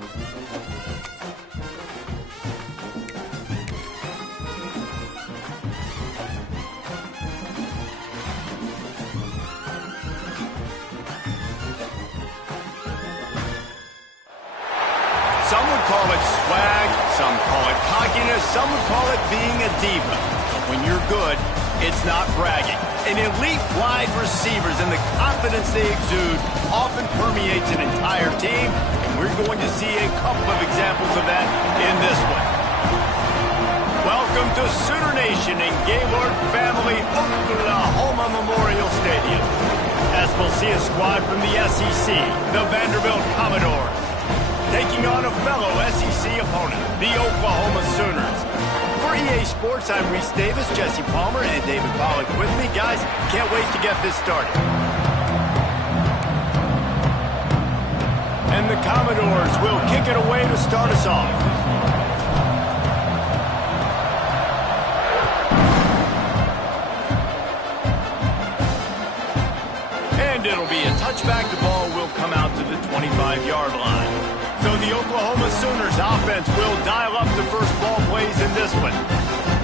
Some would call it swag, some call it cockiness, some would call it being a diva. But when you're good, it's not bragging. An elite wide receivers and the confidence they exude often permeates an entire team, and we're going to see a couple of examples of that in this one. Welcome to Sooner Nation and Gaylord Family Oklahoma Memorial Stadium, as we'll see a squad from the SEC, the Vanderbilt Commodores, taking on a fellow SEC opponent, the Oklahoma Sooners. For EA Sports, I'm Reese Davis, Jesse Palmer, and David Pollack with me. Guys, can't wait to get this started. And the Commodores will kick it away to start us off. And it'll be a touchback. The ball will come out to the 25-yard line. So the Oklahoma Sooners offense will dial up the first ball plays in this one.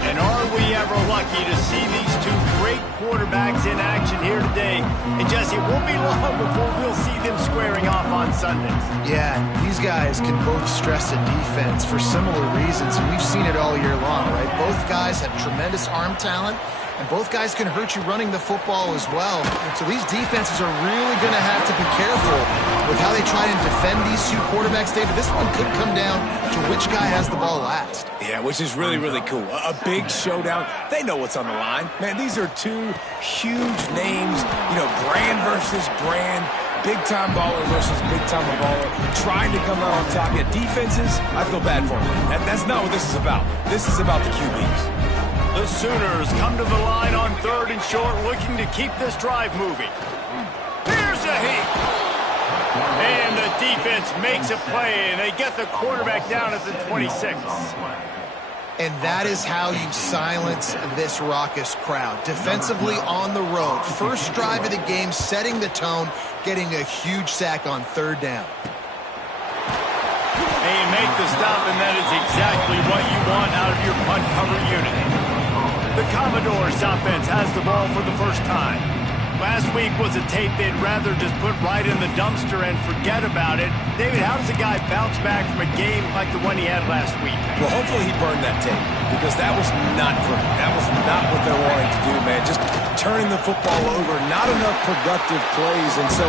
And are we ever lucky to see these two great quarterbacks in action here today? And Jesse, it won't be long before we'll see them squaring off on Sundays. Yeah, these guys can both stress a defense for similar reasons, and we've seen it all year long, right? Both guys have tremendous arm talent, and both guys can hurt you running the football as well. So these defenses are really going to have to be careful with how they try and defend these two quarterbacks, David. This one could come down to which guy has the ball last. Yeah, which is really, really cool. A big showdown. They know what's on the line. Man, these are two huge names, you know, brand versus brand, big-time baller versus big-time baller, trying to come out on top. Yeah, defenses, I feel bad for them. That's not what this is about. This is about the QBs. The Sooners come to the line on 3rd and short, looking to keep this drive moving. Here's a heat. And the defense makes a play, and they get the quarterback down at the 26. And that is how you silence this raucous crowd. Defensively on the road. First drive of the game, setting the tone, getting a huge sack on 3rd down. They make the stop, and that is exactly what you want out of your punt cover unit. The Commodores offense has the ball for the first time. Last week was a tape they'd rather just put right in the dumpster and forget about it. David, how does a guy bounce back from a game like the one he had last week? Well, hopefully he burned that tape, because that was not great. That was not what they're wanting to do, man. Just turning the football over, not enough productive plays, and so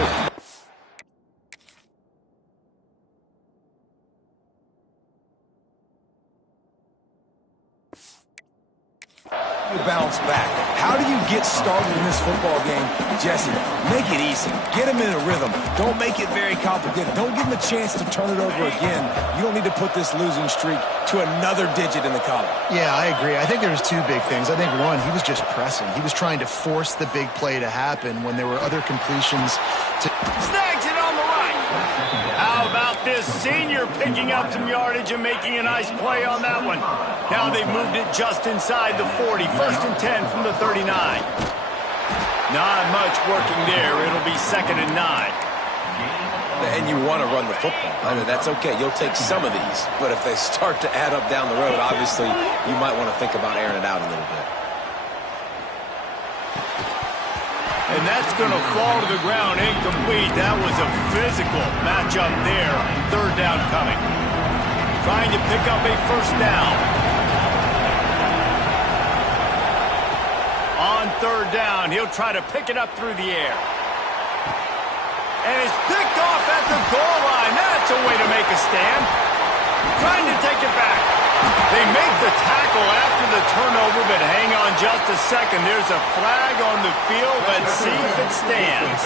you bounce back. How do you get started in this football game, Jesse? Make it easy. Get him in a rhythm. Don't make it very complicated. Don't give him a chance to turn it over again. You don't need to put this losing streak to another digit in the column. Yeah, I agree. I think there's two big things. I think, one, he was just pressing. He was trying to force the big play to happen when there were other completions to... Snags it on the right. How about this senior picking up some yardage and making a nice play on that one? Now they've moved it just inside the 40. 1st and 10 from the 39. Not much working there. It'll be 2nd and 9. And you want to run the football. I mean, that's okay. You'll take some of these. But if they start to add up down the road, obviously, you might want to think about airing it out a little bit. And that's going to fall to the ground incomplete. That was a physical matchup there. 3rd down coming. Trying to pick up a 1st down. On 3rd down, he'll try to pick it up through the air. And it's picked off at the goal line. That's a way to make a stand. Trying to take it back. They make the tackle after the turnover, but hang on just a second. There's a flag on the field. Let's see if it stands.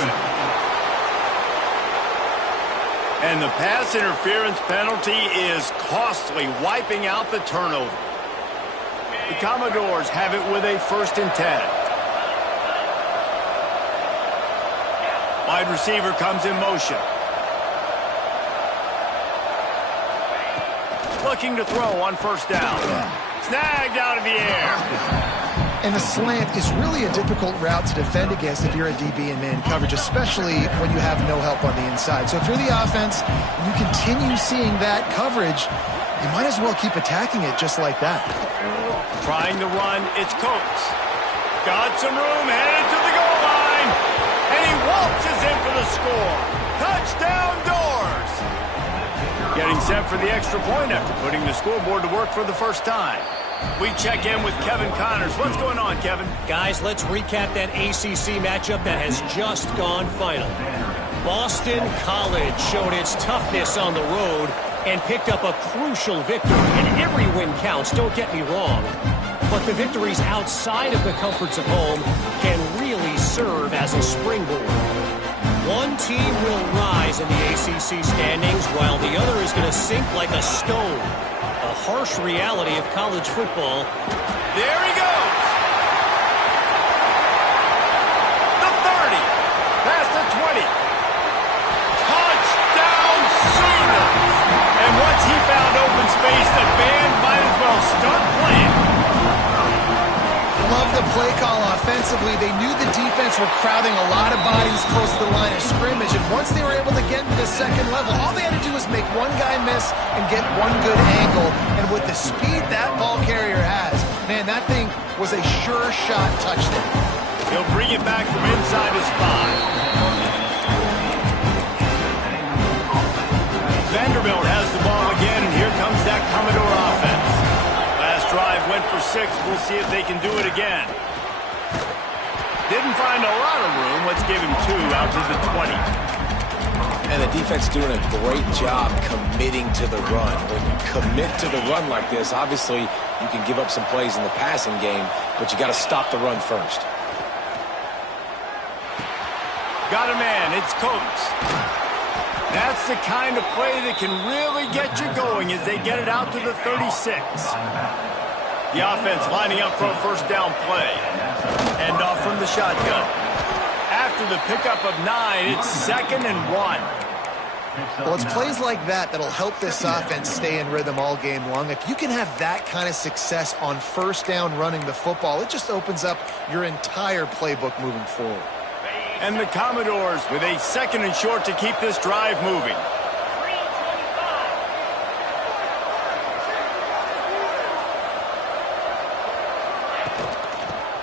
And the pass interference penalty is costly, wiping out the turnover. The Commodores have it with a 1st and 10. Wide receiver comes in motion. Looking to throw on 1st down. Snagged out of the air. And the slant is really a difficult route to defend against if you're a DB in man coverage, especially when you have no help on the inside. So if you're the offense and you continue seeing that coverage, you might as well keep attacking it just like that. Trying to run, it's Coates. Got some room, headed to the goal line. And he waltzes in for the score. Touchdown Doors! Getting set for the extra point after putting the scoreboard to work for the first time. We check in with Kevin Connors. What's going on, Kevin? Guys, let's recap that ACC matchup that has just gone final. Boston College showed its toughness on the road and picked up a crucial victory. And every win counts, don't get me wrong. But the victories outside of the comforts of home can really serve as a springboard. One team will rise in the ACC standings while the other is going to sink like a stone. A harsh reality of college football. There he goes. The 30. Past the 20. Touchdown Sooners. And once he found open space, the band might as well start playing. Love the play call offensively. They knew the defense were crowding a lot of bodies close to the line of scrimmage, and once they were able to get into the second level, all they had to do was make one guy miss and get one good angle. And with the speed that ball carrier has, man, that thing was a sure shot touchdown. He'll bring it back from inside his 5. Vanderbilt has the ball again, and here comes that Commodore offense. Last drive went for 6. We'll see if they can do it again. Didn't find a lot of room. Let's give him 2 out to the 20. And the defense doing a great job committing to the run. When you commit to the run like this, obviously you can give up some plays in the passing game, but you got to stop the run first. Got a man. It's Coates. That's the kind of play that can really get you going as they get it out to the 36. The offense lining up for a first down play. End off from the shotgun. After the pickup of 9, it's 2nd and 1. Well, it's plays like that that'll help this offense stay in rhythm all game long. If you can have that kind of success on first down running the football, it just opens up your entire playbook moving forward. And the Commodores with a 2nd and short to keep this drive moving.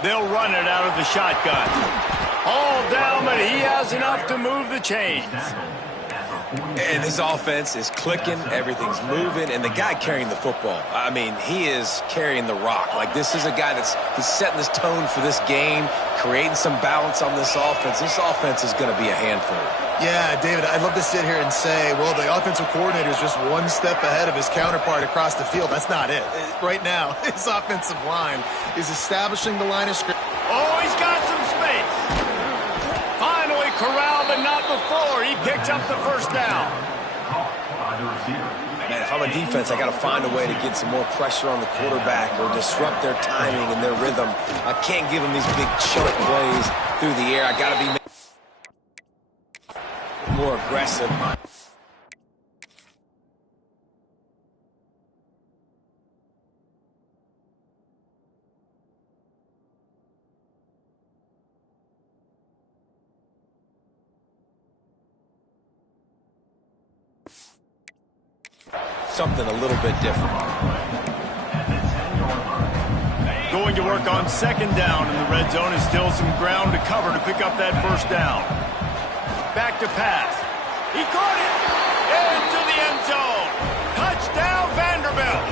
They'll run it out of the shotgun. All down, but he has enough to move the chains. And his offense is clicking, everything's moving, and the guy carrying the football, I mean, he is carrying the rock. Like, this is a guy he's setting this tone for this game, creating some balance on this offense. This offense is going to be a handful. Yeah, David, I'd love to sit here and say, well, the offensive coordinator is just one step ahead of his counterpart across the field. That's not it. Right now, his offensive line is establishing the line of scrimmage. Oh, he's got some space. Finally corralled, but not before. He picks up the first down. Man, if I'm a defense, I got to find a way to get some more pressure on the quarterback or disrupt their timing and their rhythm. I can't give them these big chunk plays through the air. I got to be more aggressive. Something a little bit different. Going to work on 2nd down in the red zone, and still some ground to cover to pick up that first down. Back to pass. He caught it into the end zone. Touchdown Vanderbilt.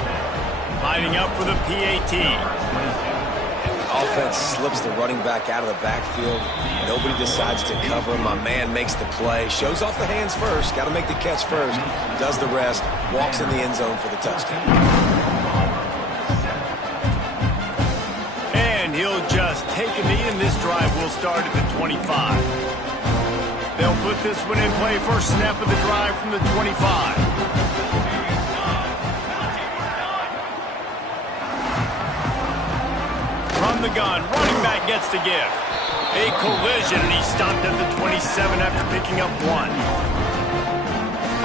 Lining up for the PAT. Offense slips the running back out of the backfield. Nobody decides to cover him. My man makes the play. Shows off the hands first. Got to make the catch first. Does the rest. Walks in the end zone for the touchdown. And he'll just take a knee, and this drive will start at the 25. They'll put this one in play. First snap of the drive from the 25. From the gun, running back gets the give. A collision, and he stopped at the 27 after picking up 1.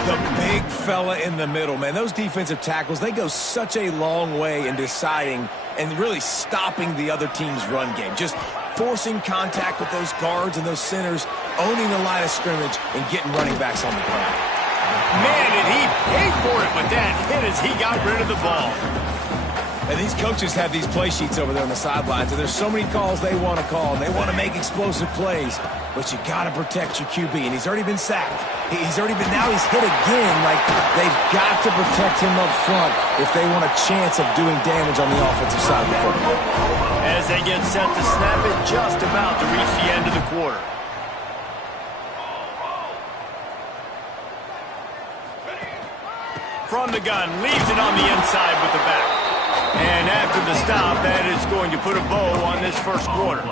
The big fella in the middle, man. Those defensive tackles, they go such a long way in deciding and really stopping the other team's run game. Just forcing contact with those guards and those centers, owning the line of scrimmage, and getting running backs on the ground. Man, did he pay for it with that hit as he got rid of the ball. And these coaches have these play sheets over there on the sidelines, and there's so many calls they want to call, and they want to make explosive plays, but you got to protect your QB, and he's already been sacked. Now he's hit again. Like, they've got to protect him up front if they want a chance of doing damage on the offensive side of the football. As they get set to snap it, just about to reach the end of the quarter. From the gun, leaves it on the inside with the back. And after the stop, that is going to put a bow on this first quarter.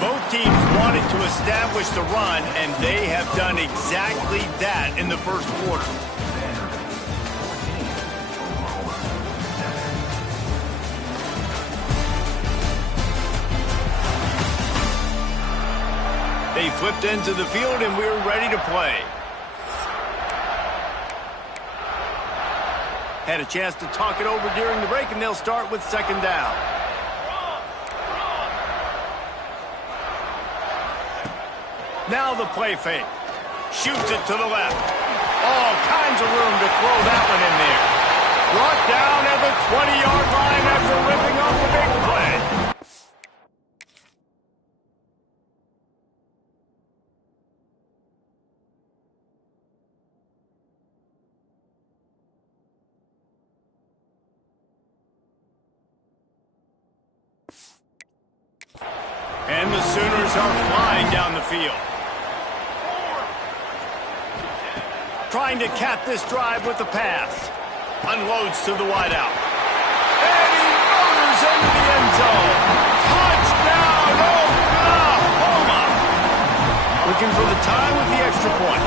Both teams wanted to establish the run, and they have done exactly that in the first quarter. They flipped into the field, and we're ready to play. Had a chance to talk it over during the break, and they'll start with second down. Now the play fake. Shoots it to the left. All kinds of room to throw that one in there. Brought down at the 20-yard line after ripping off the big play. And the Sooners are flying down the field. Trying to cap this drive with the pass. Unloads to the wideout. And he motors into the end zone. Touchdown, Oklahoma! Looking for the tie with the extra point.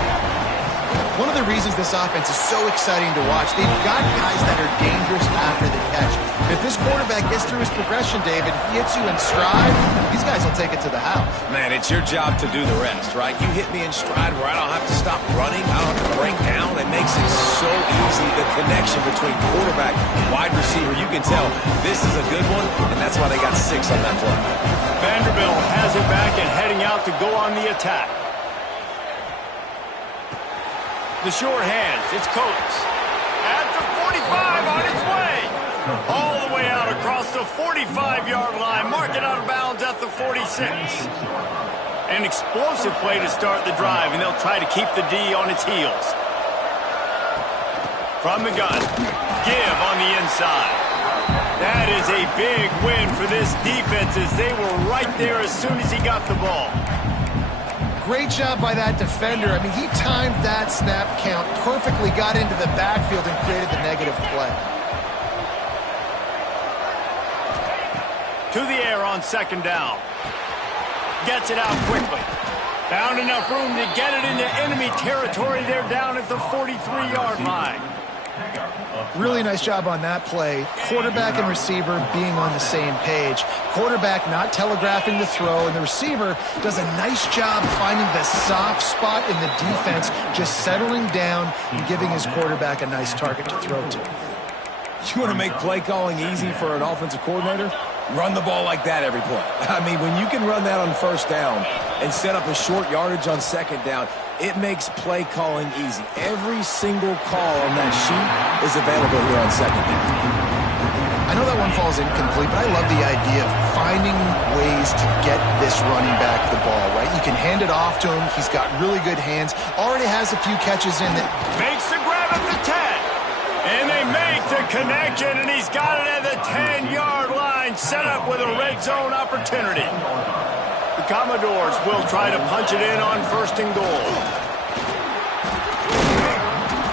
One of the reasons this offense is so exciting to watch, they've got guys that are dangerous after the catch. If this quarterback gets through his progression, David, he hits you in stride, these guys will take it to the house. Man, it's your job to do the rest, right? You hit me in stride where I don't have to stop running, I don't have to break down. It makes it so easy, the connection between quarterback and wide receiver. You can tell this is a good one, and that's why they got 6 on that play. Vanderbilt has it back and heading out to go on the attack. The short hands, it's Coates. At the 45 on its way. All the way out across the 45-yard line. Mark it out of bounds at the 46. An explosive play to start the drive, and they'll try to keep the D on its heels. From the gun. Give on the inside. That is a big win for this defense as they were right there as soon as he got the ball. Great job by that defender. I mean, he timed that snap count perfectly, got into the backfield and created the negative play. To the air on second down. Gets it out quickly. Found enough room to get it into enemy territory. They're down at the 43-yard line. Really nice job on that play. Quarterback and receiver being on the same page. Quarterback not telegraphing the throw, and the receiver does a nice job finding the soft spot in the defense, just settling down and giving his quarterback a nice target to throw to. You want to make play calling easy for an offensive coordinator? Run the ball like that every play. I mean, when you can run that on first down and set up a short yardage on second down, it makes play calling easy. Every single call on that sheet is available here on second down. I know that one falls incomplete, but I love the idea of finding ways to get this running back the ball, right? You can hand it off to him. He's got really good hands. Already has a few catches in that. Makes the grab at the 10. And they make the connection, and he's got it at the 10-yard line, set up with a red zone opportunity. The Commodores will try to punch it in on first and goal.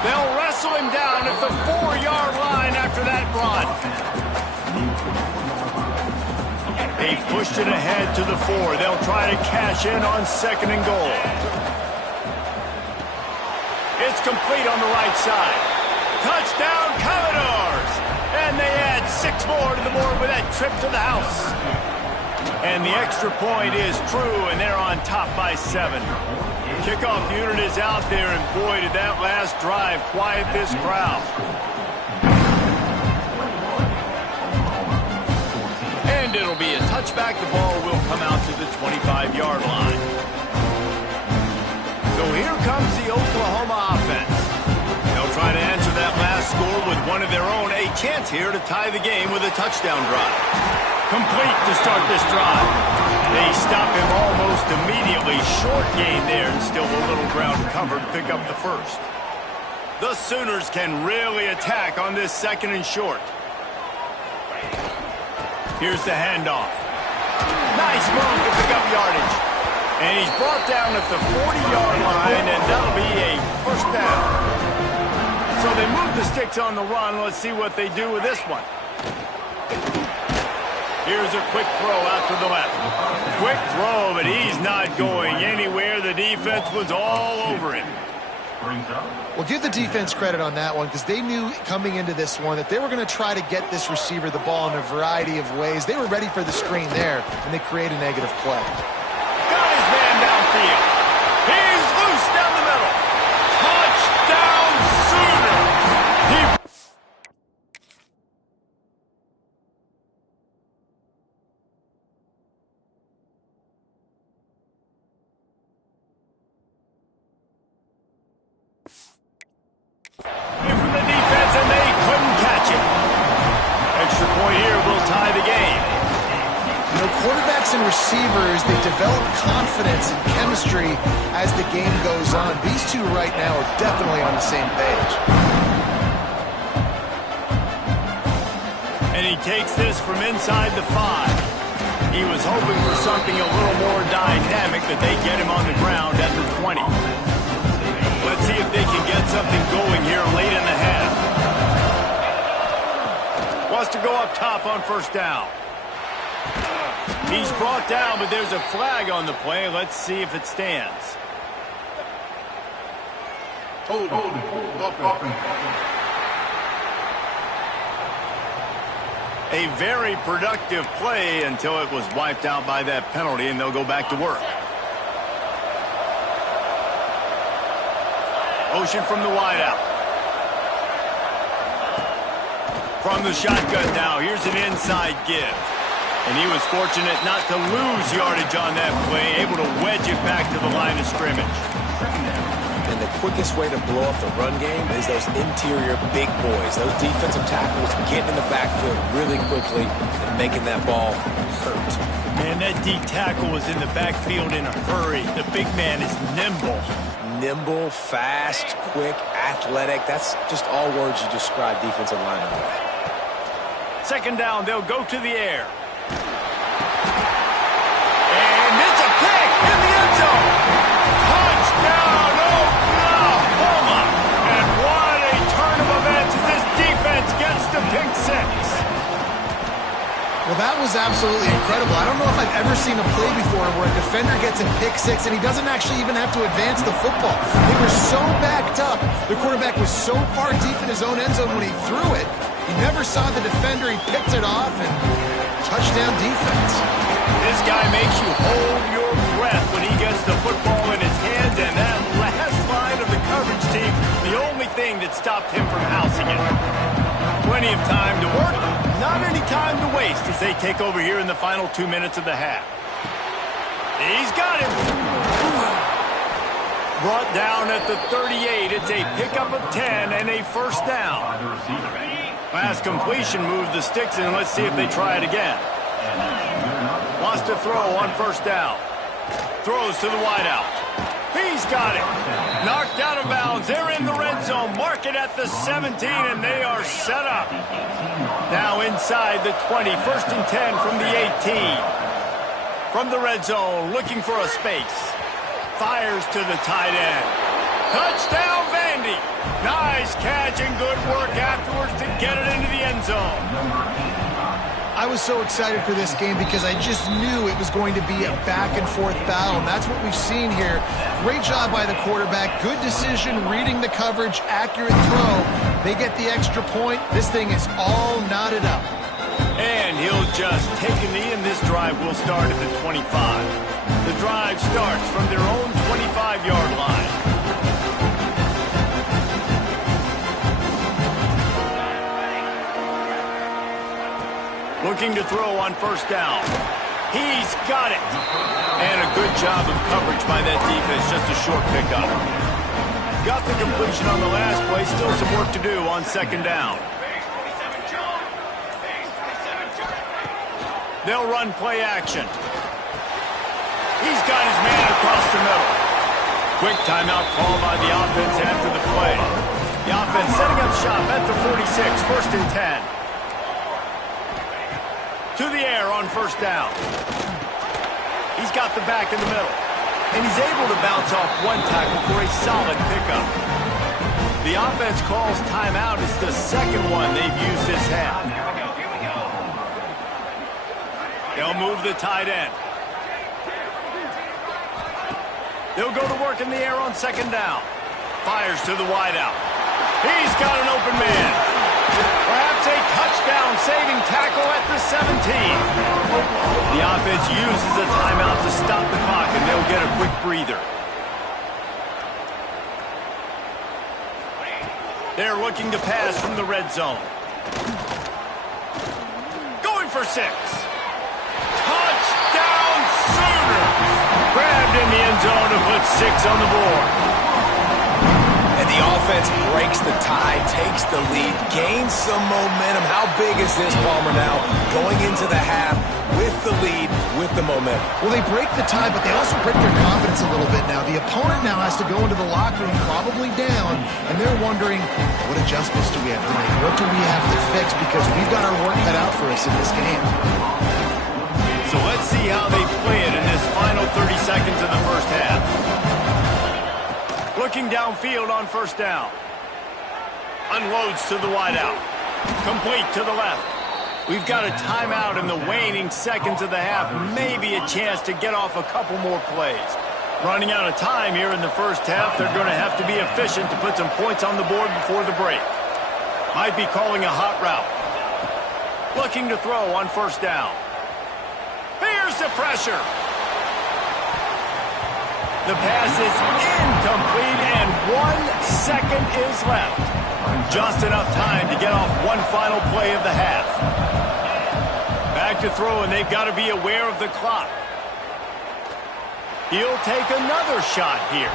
They'll wrestle him down at the 4-yard line after that run. They pushed it ahead to the 4. They'll try to cash in on second and goal. It's complete on the right side. Touchdown, Commodores! And they add 6 more to the board with that trip to the house. And the extra point is true, and they're on top by 7. The kickoff unit is out there, and boy, did that last drive quiet this crowd. And it'll be a touchback. The ball will come out to the 25-yard line. So here comes the Oklahoma offense. They'll try to answer that last score with one of their own. A chance here to tie the game with a touchdown drive. Complete to start this drive. They stop him almost immediately. Short gain there, and still a little ground covered to pick up the first. The Sooners can really attack on this 2nd and short. Here's the handoff. Nice move to pick up yardage. And he's brought down at the 40-yard line, and that'll be a first down. So they move the sticks on the run. Let's see what they do with this one. Here's a quick throw out to the left. Quick throw, but he's not going anywhere. The defense was all over him. Well, give the defense credit on that one, because they knew coming into this one that they were going to try to get this receiver the ball in a variety of ways. They were ready for the screen there, and they create a negative play. Got his man downfield. He's loose down the middle. Touchdown, Sooner. From the defense, and they couldn't catch it. Extra point here will tie the game. You know, quarterbacks and receivers, they develop confidence and chemistry as the game goes on. These two right now are definitely on the same page. And he takes this from inside the 5. He was hoping for something a little more dynamic, but they get him on the ground at the 20. Let's see if they can get something going here late in the half. Wants to go up top on first down. He's brought down, but there's a flag on the play. Let's see if it stands. Hold up. A very productive play until it was wiped out by that penalty, and they'll go back to work. Motion from the wideout. From the shotgun now, here's an inside give. And he was fortunate not to lose yardage on that play, able to wedge it back to the line of scrimmage. And the quickest way to blow up the run game is those interior big boys. Those defensive tackles getting in the backfield really quickly and making that ball hurt. Man, that D tackle was in the backfield in a hurry. The big man is nimble. Nimble, fast, quick, athletic. That's just all words you describe defensive linemen with. 2nd down, they'll go to the air. And it's a pick in the end zone. Touchdown, Oklahoma. And what a turn of events as this defense gets the pick 6. Well, that was absolutely incredible. I don't know if I've ever seen a play before where a defender gets a pick 6 and he doesn't actually even have to advance the football. They were so backed up. The quarterback was so far deep in his own end zone when he threw it. He never saw the defender. He picked it off, and touchdown defense. This guy makes you hold your breath when he gets the football in his hands, and that last line of the coverage team, the only thing that stopped him from housing it. Plenty of time to work, not any time to waste as they take over here in the final 2 minutes of the half. He's got him. Brought down at the 38. It's a pickup of 10 and a first down. Last completion moved the sticks in. Let's see if they try it again. Wants to throw on first down. Throws to the wideout. He's got it. Knocked out of bounds. They're in the red zone. Mark it at the 17, and they are set up. Now inside the 20. 1st and 10 from the 18. From the red zone, looking for a space. Fires to the tight end. Touchdown, Vandy. Nice catch and good work afterwards to get it into the end zone. I was so excited for this game because I just knew it was going to be a back-and-forth battle, and that's what we've seen here. Great job by the quarterback. Good decision, reading the coverage, accurate throw. They get the extra point. This thing is all knotted up. And he'll just take a knee, and this drive will start at the 25. The drive starts from their own 25-yard line. Looking to throw on first down. He's got it. And a good job of coverage by that defense, just a short pickup. Got the completion on the last play, still some work to do on second down. They'll run play action. He's got his man across the middle. Quick timeout call by the offense after the play. The offense setting up shop at the 46, first and 10. To the air on first down. He's got the back in the middle. And he's able to bounce off one tackle for a solid pickup. The offense calls timeout. It's the second one they've used this half. They'll move the tight end. They'll go to work in the air on second down. Fires to the wideout. He's got an open man. Perhaps a touchdown-saving tackle at the 17. The offense uses a timeout to stop the clock, and they'll get a quick breather. They're looking to pass from the red zone. Going for 6. Touchdown Sooners! Grabbed in the end zone to put 6 on the board. And the offense breaks the tie, takes the lead, gains some momentum. How big is this, Palmer, now? Going into the half with the lead, with the momentum. Well, they break the tie, but they also break their confidence a little bit now. The opponent now has to go into the locker room probably down, and they're wondering, what adjustments do we have to make? What do we have to fix? Because we've got our work cut out for us in this game. So let's see how they play it in this final 30 seconds of the first half. Looking downfield on first down. Unloads to the wideout. Complete to the left. We've got a timeout in the waning seconds of the half. Maybe a chance to get off a couple more plays. Running out of time here in the first half. They're going to have to be efficient to put some points on the board before the break. Might be calling a hot route. Looking to throw on first down. Here's the pressure. The pass is incomplete, and 1 second is left. Just enough time to get off one final play of the half. Back to throw, and they've got to be aware of the clock. He'll take another shot here.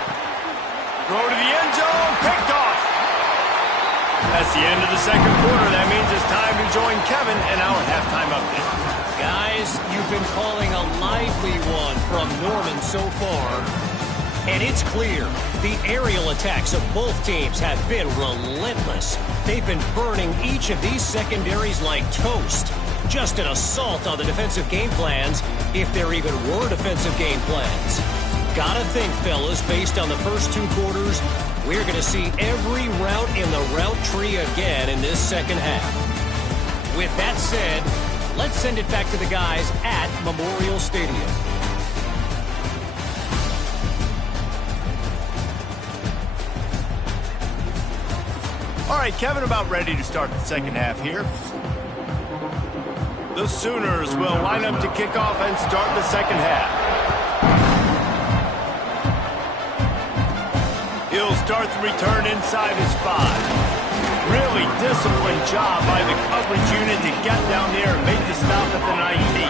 Throw to the end zone, picked off. That's the end of the second quarter. That means it's time to join Kevin in our halftime update. Guys, you've been calling a lively one from Norman so far. And it's clear, the aerial attacks of both teams have been relentless. They've been burning each of these secondaries like toast. Just an assault on the defensive game plans, if there even were defensive game plans. Gotta think, fellas, based on the first 2 quarters, we're going to see every route in the route tree again in this second half. With that said, let's send it back to the guys at Memorial Stadium. All right, Kevin, about ready to start the second half here. The Sooners will line up to kick off and start the second half. He'll start the return inside his 5. Really disciplined job by the coverage unit to get down there and make the stop at the 19.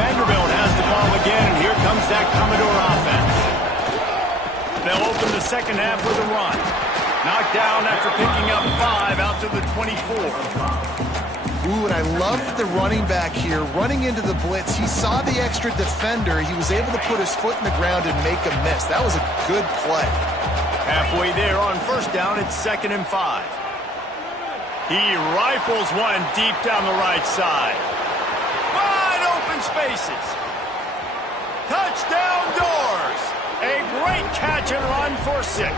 Vanderbilt has the ball again, and here comes that Commodore offense. They'll open the second half with a run. Knocked down after picking up 5 out to the 24. Ooh, and I love the running back here. Running into the blitz, he saw the extra defender. He was able to put his foot in the ground and make a miss. That was a good play. Halfway there on first down, it's 2nd and 5. He rifles one deep down the right side. Wide open spaces. Touchdown Doors. A great catch and run for 6.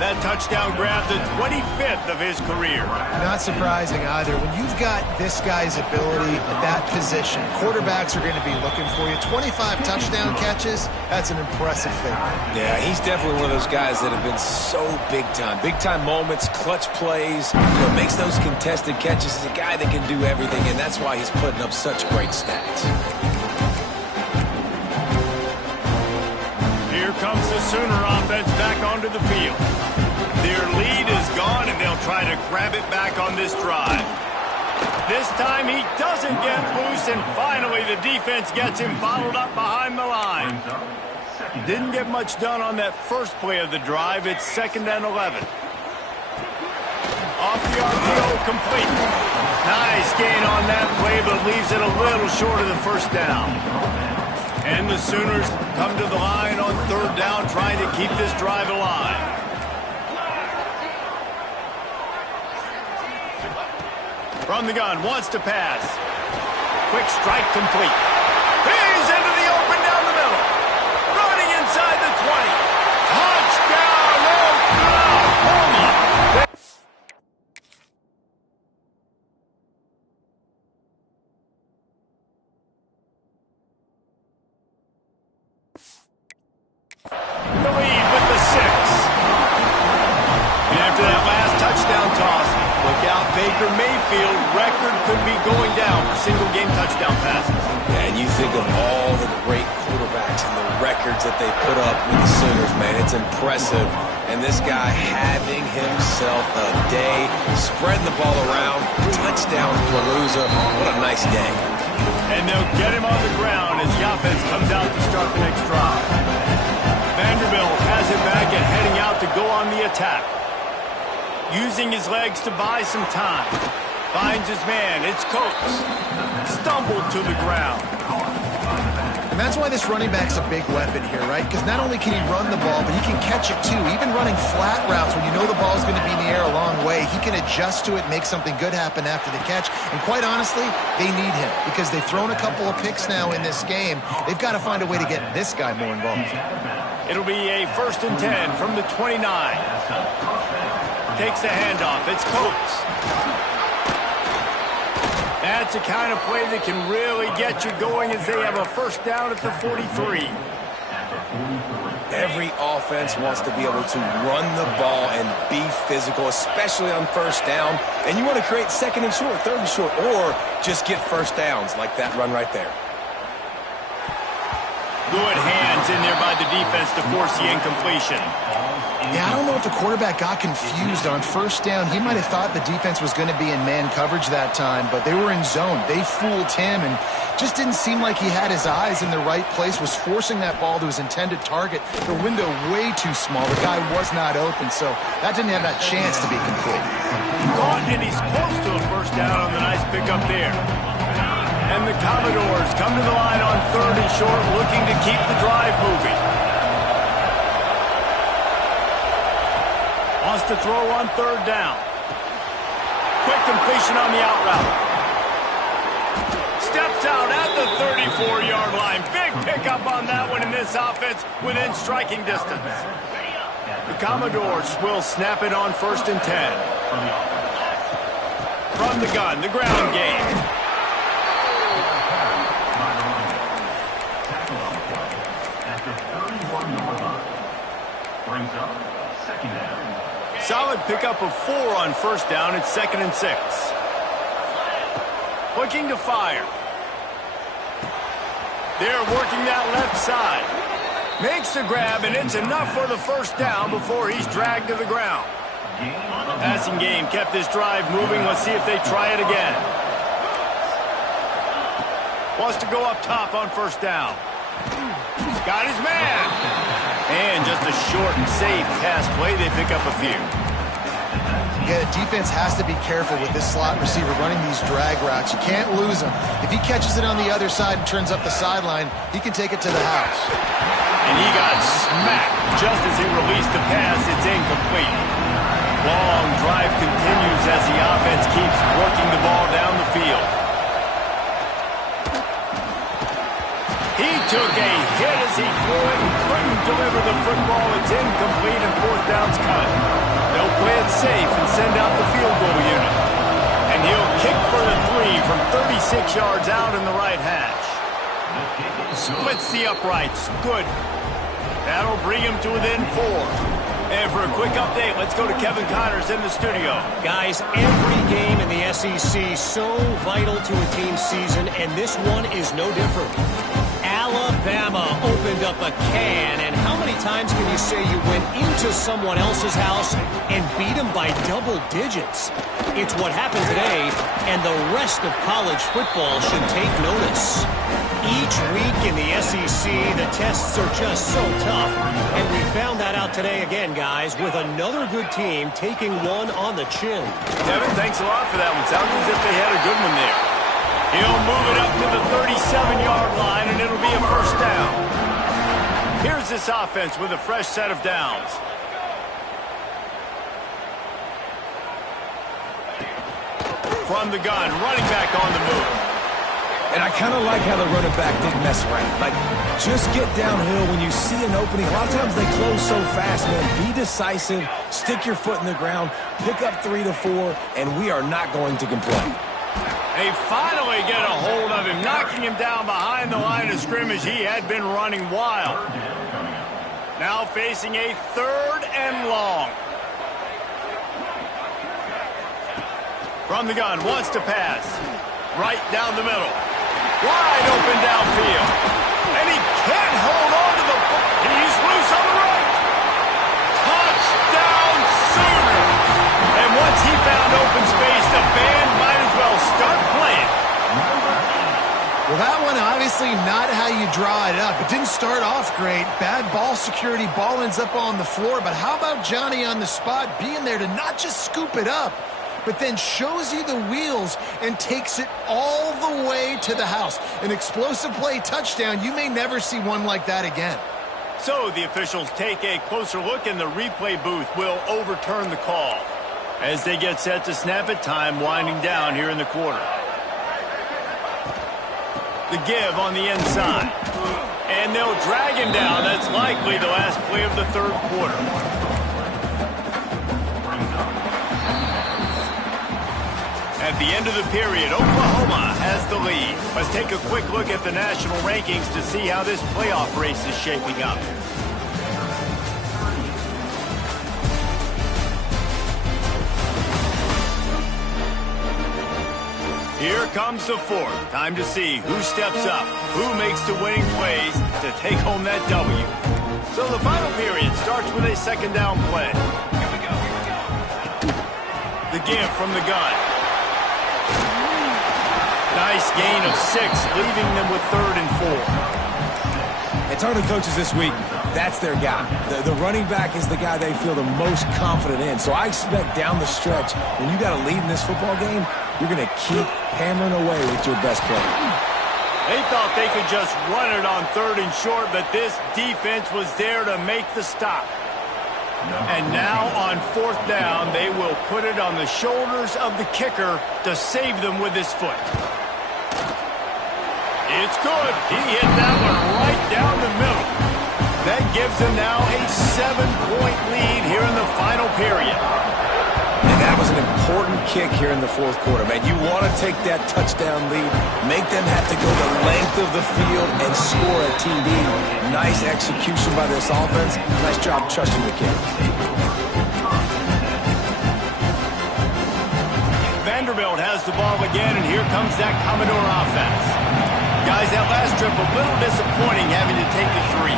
That touchdown grabbed the 25th of his career. Not surprising either. When you've got this guy's ability at that position, quarterbacks are going to be looking for you. 25 touchdown catches, that's an impressive thing. Yeah, he's definitely one of those guys that have been so big time. Big time moments, clutch plays, makes those contested catches. He's a guy that can do everything, and that's why he's putting up such great stats. Here comes the Sooner offense back onto the field. Their lead is gone, and they'll try to grab it back on this drive. This time he doesn't get loose, and finally the defense gets him bottled up behind the line. Didn't get much done on that first play of the drive. It's 2nd and 11. Off the RPO, complete. Nice gain on that play, but leaves it a little short of the first down. And the Sooners come to the line on 3rd down, trying to keep this drive alive. From the gun, wants to pass. Quick strike complete. He's into the open down the middle. Running inside the 20. Touchdown, Oklahoma. The lead with the 6. And after that last touchdown toss, look out, Baker Mayfield. Record could be going down for single-game touchdown passes. And you think of all the great quarterbacks and the records that they put up with the Sooners, man. It's impressive. And this guy having himself a day, spreading the ball around, touchdown Palooza. What a nice day. And they'll get him on the ground as the offense comes out to start the next drive. Vanderbilt has it back and heading out to go on the attack. Using his legs to buy some time. Finds his man. It's Coates. Stumbled to the ground. And that's why this running back's a big weapon here, right? Because not only can he run the ball, but he can catch it too. Even running flat routes when you know the ball's going to be in the air a long way, he can adjust to it, make something good happen after the catch. And quite honestly, they need him because they've thrown a couple of picks now in this game. They've got to find a way to get this guy more involved. It'll be a 1st and 10 from the 29. Takes the handoff. It's Coates. That's the kind of play that can really get you going as they have a 1st down at the 43. Every offense wants to be able to run the ball and be physical, especially on 1st down. And you want to create 2nd and short, 3rd and short, or just get 1st downs like that run right there. Good hands in there by the defense to force the incompletion. Yeah, I don't know if the quarterback got confused on 1st down. He might have thought the defense was going to be in man coverage that time, but they were in zone. They fooled him and just didn't seem like he had his eyes in the right place, was forcing that ball to his intended target. The window way too small. The guy was not open, so that didn't have that chance to be complete. Caught, and he's close to a 1st down on the nice pickup there. And the Commodores come to the line on 3rd and short, looking to keep the drive moving. Wants to throw on 3rd down. Quick completion on the out route. Steps out at the 34-yard line. Big pickup on that one in this offense within striking distance. The Commodores will snap it on 1st and 10. From the gun, the ground game. Solid pickup of 4 on 1st down. It's 2nd and 6. Looking to fire. They're working that left side. Makes the grab, and it's enough for the 1st down before he's dragged to the ground. Passing game kept this drive moving. Let's see if they try it again. Wants to go up top on 1st down. Got his man. And just a short and safe pass play. They pick up a few. Yeah, the defense has to be careful with this slot receiver running these drag routes. You can't lose him. If he catches it on the other side and turns up the sideline, he can take it to the house. And he got smacked just as he released the pass. It's incomplete. Long drive continues as the offense keeps working the ball down the field. He took a hit as he threw it and couldn't won't deliver the football. It's incomplete and fourth down's cut. They'll play it safe and send out the field goal unit. And he'll kick for the 3 from 36 yards out in the right hash. Splits the uprights. Good. That'll bring him to within 4. And for a quick update, let's go to Kevin Connors in the studio. Guys, every game in the SEC so vital to a team's season, and this one is no different. Alabama opened up a can, and how many times can you say you went into someone else's house and beat them by double digits? It's what happened today, and the rest of college football should take notice. Each week in the SEC, the tests are just so tough, and we found that out today again, guys, with another good team taking one on the chin. Kevin, thanks a lot for that one. Sounds as if they had a good one there. He'll move it up to the 37-yard line, and it'll be a first down. Here's this offense with a fresh set of downs. From the gun, running back on the move. And I kind of like how the running back didn't mess around. Like, just get downhill when you see an opening. A lot of times they close so fast, man. Be decisive, stick your foot in the ground, pick up 3 to 4, and we are not going to complain. They finally get a hold of him, knocking him down behind the line of scrimmage. He had been running wild. Now facing a 3rd and long. From the gun, wants to pass. Right down the middle. Wide open downfield. And he can't hold on to the ball. He's loose on the right. Touchdown Sooner. And once he found open space, the band might as well start playing. Well, that one obviously not how you draw it up. It didn't start off great. Bad ball security. Ball ends up on the floor. But how about Johnny on the spot being there to not just scoop it up, but then shows you the wheels and takes it all the way to the house. An explosive play touchdown. You may never see one like that again. So the officials take a closer look, and the replay booth will overturn the call. As they get set to snap it, time winding down here in the quarter. The give on the inside. And they'll drag him down. That's likely the last play of the 3rd quarter. At the end of the period, Oklahoma has the lead. Let's take a quick look at the national rankings to see how this playoff race is shaping up. Here comes the 4th. Time to see who steps up, who makes the winning plays to take home that W. So the final period starts with a 2nd down play. Here we go. The give from the gun. Nice gain of 6, leaving them with 3rd and 4. And talking to coaches this week, that's their guy. The running back is the guy they feel the most confident in. So I expect down the stretch, when you got a lead in this football game, you're going to keep hammering away with your best player. They thought they could just run it on 3rd and short, but this defense was there to make the stop. And now on 4th down, they will put it on the shoulders of the kicker to save them with his foot. It's good. He hit that one right down the middle. That gives them now a 7-point lead here in the final period. And that was an important kick here in the 4th quarter, man. You want to take that touchdown lead, make them have to go the length of the field and score a TD. Nice execution by this offense. Nice job trusting the kick. Vanderbilt has the ball again, and here comes that Commodore offense. Guys, that last trip a little disappointing having to take the 3.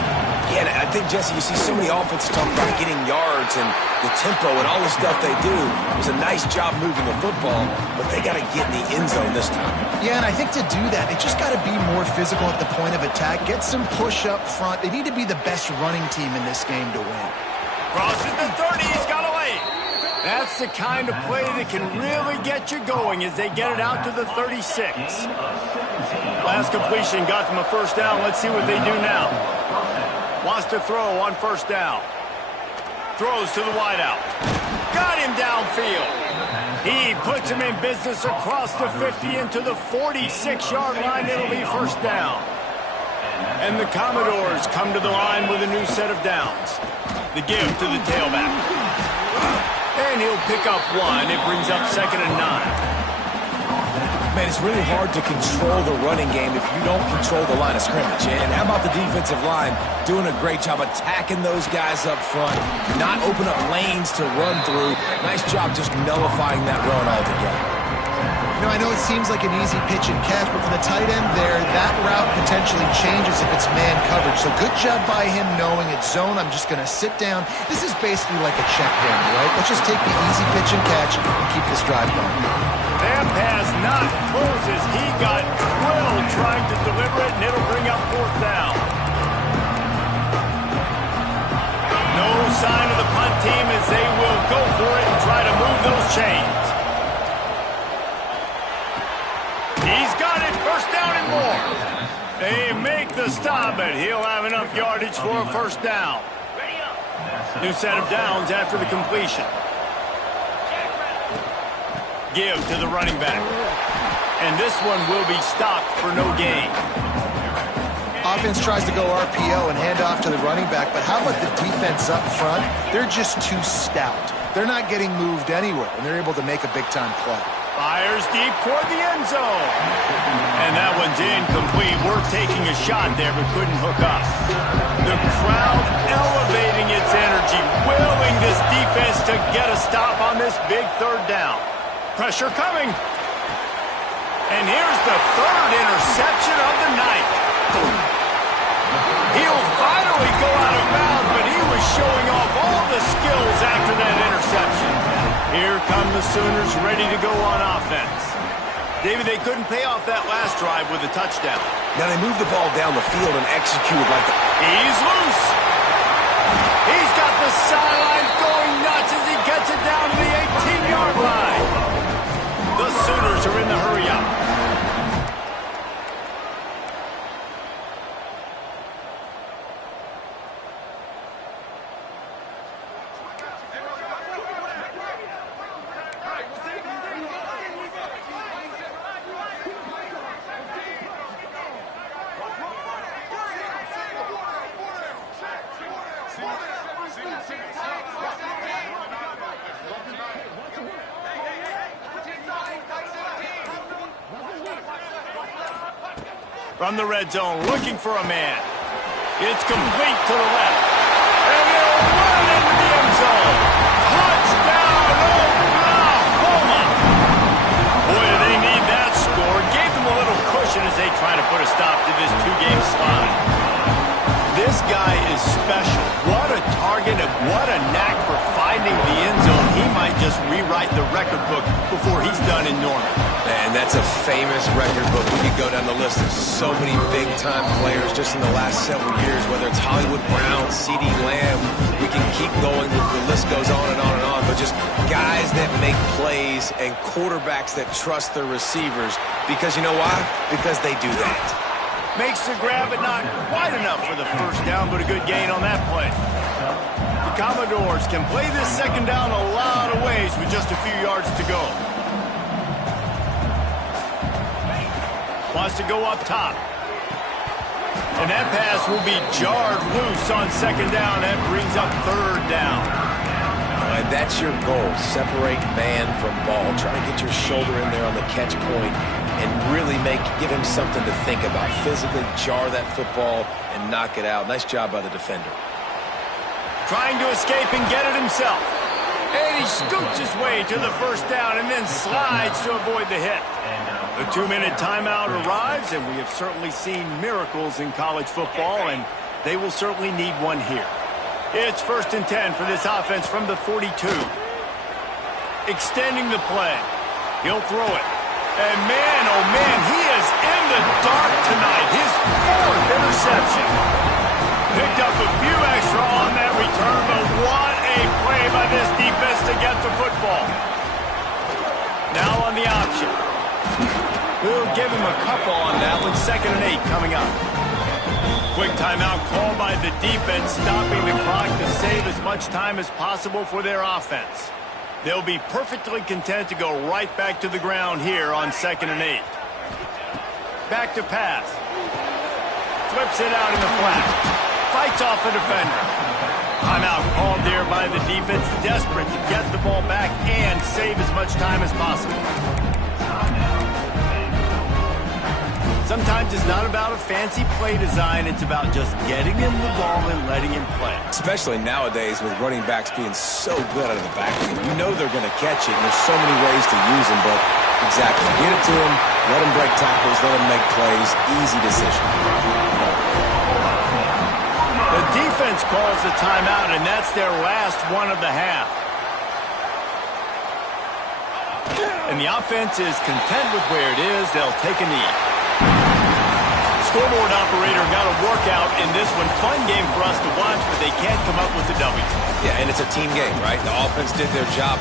Yeah, and I think, Jesse, you see so many offenses talk about getting yards and the tempo and all the stuff they do. It was a nice job moving the football, but they got to get in the end zone this time. Yeah, and I think to do that, they just got to be more physical at the point of attack, get some push up front. They need to be the best running team in this game to win. Crosses the 30, he's got away. That's the kind of play that can really get you going as they get it out to the 36. Last completion got them a first down. Let's see what they do now. Wants to throw on 1st down. Throws to the wideout. Got him downfield. He puts him in business across the 50 into the 46-yard line. It'll be 1st down. And the Commodores come to the line with a new set of downs. The give to the tailback. And he'll pick up one. It brings up 2nd and 9. Man, it's really hard to control the running game if you don't control the line of scrimmage. And how about the defensive line doing a great job attacking those guys up front, not open up lanes to run through. Nice job just nullifying that run altogether. You know, I know it seems like an easy pitch and catch, but for the tight end there, that route potentially changes if it's man coverage. So good job by him knowing it's zone. I'm just going to sit down. This is basically like a check down, right? Let's just take the easy pitch and catch and keep this drive going. That pass not close as he got drilled trying to deliver it, and it'll bring up 4th down. No sign of the punt team as they will go for it and try to move those chains. He's got it, 1st down and more. They make the stop, but he'll have enough yardage for a 1st down. New set of downs after the completion. Give to the running back. And this one will be stopped for no gain. Offense tries to go RPO and hand off to the running back, but how about the defense up front? They're just too stout. They're not getting moved anywhere, and they're able to make a big-time play. Fires deep toward the end zone. And that one's incomplete. Worth taking a shot there, but couldn't hook up. The crowd elevating its energy, willing this defense to get a stop on this big 3rd down. Pressure coming. And here's the 3rd interception of the night. He'll finally go out of bounds, but he was showing off all the skills after that interception. Here come the Sooners ready to go on offense. David, they couldn't pay off that last drive with a touchdown. Now they moved the ball down the field and executed like that. He's loose. He's got the sidelines going nuts as he gets it down to the 18-yard line. The Sooners are in the hurry-up. From the red zone, looking for a man. It's complete to the left. And he'll run into the end zone. Touchdown, Oklahoma! Boy, do they need that score. Gave them a little cushion as they try to put a stop to this 2-game slide. This guy is special. What a target and what a knack for finding the end zone. He might just rewrite the record book before he's done in Norman. Man, that's a famous record book. We could go down the list of so many big-time players just in the last several years, whether it's Hollywood Brown, C.D. Lamb. We can keep going. The list goes on and on and on. But just guys that make plays and quarterbacks that trust their receivers. Because you know why? Because they do that. Makes the grab, but not quite enough for the 1st down, but a good gain on that play. The Commodores can play this 2nd down a lot of ways with just a few yards to go. Wants to go up top. And that pass will be jarred loose on 2nd down. That brings up 3rd down. And that's your goal. Separate man from ball. Try to get your shoulder in there on the catch point and really give him something to think about. Physically jar that football and knock it out. Nice job by the defender. Trying to escape and get it himself. And he scoots his way to the 1st down and then slides to avoid the hit. The 2-minute timeout arrives, and we have certainly seen miracles in college football, and they will certainly need one here. It's 1st and 10 for this offense from the 42. Extending the play. He'll throw it. And man, oh man, he is in the dark tonight. His 4th interception. Picked up a few extra on that return, but what a play by this defense to get the football. Now on the option. We'll give him a couple on that one. 2nd and 8 coming up. Quick timeout call by the defense, stopping the clock to save as much time as possible for their offense. They'll be perfectly content to go right back to the ground here on 2nd and 8. Back to pass. flips it out in the flat. Fights off a defender. Timeout called there by the defense, desperate to get the ball back and save as much time as possible. Sometimes it's not about a fancy play design. It's about just getting him the ball and letting him play. Especially nowadays with running backs being so good out of the backfield. You know they're going to catch it, and there's so many ways to use them, but exactly. Get it to him, let him break tackles, let him make plays. Easy decision. The defense calls the timeout, and that's their last one of the half. And the offense is content with where it is. They'll take a knee. Scoreboard operator got a workout in this one. Fun game for us to watch, but they can't come up with the W. Yeah, and it's a team game, right? The offense did their job.